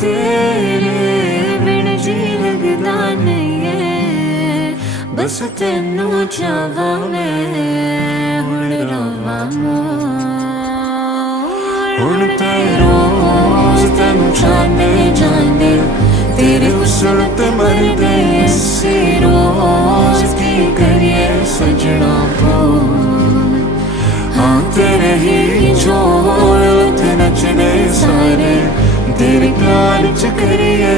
तेरे बिन जी लगदा नहीं है, बस तेनू चाहवा मैं हुण रवां हुण ते रोज तेनू जाने जाने तेरे हुस्न ते मरदे इसी रोज की करिए सजना बोल। हाँ तेरे ही जोड़ ते नचने सारे तेरे प्यार च करिए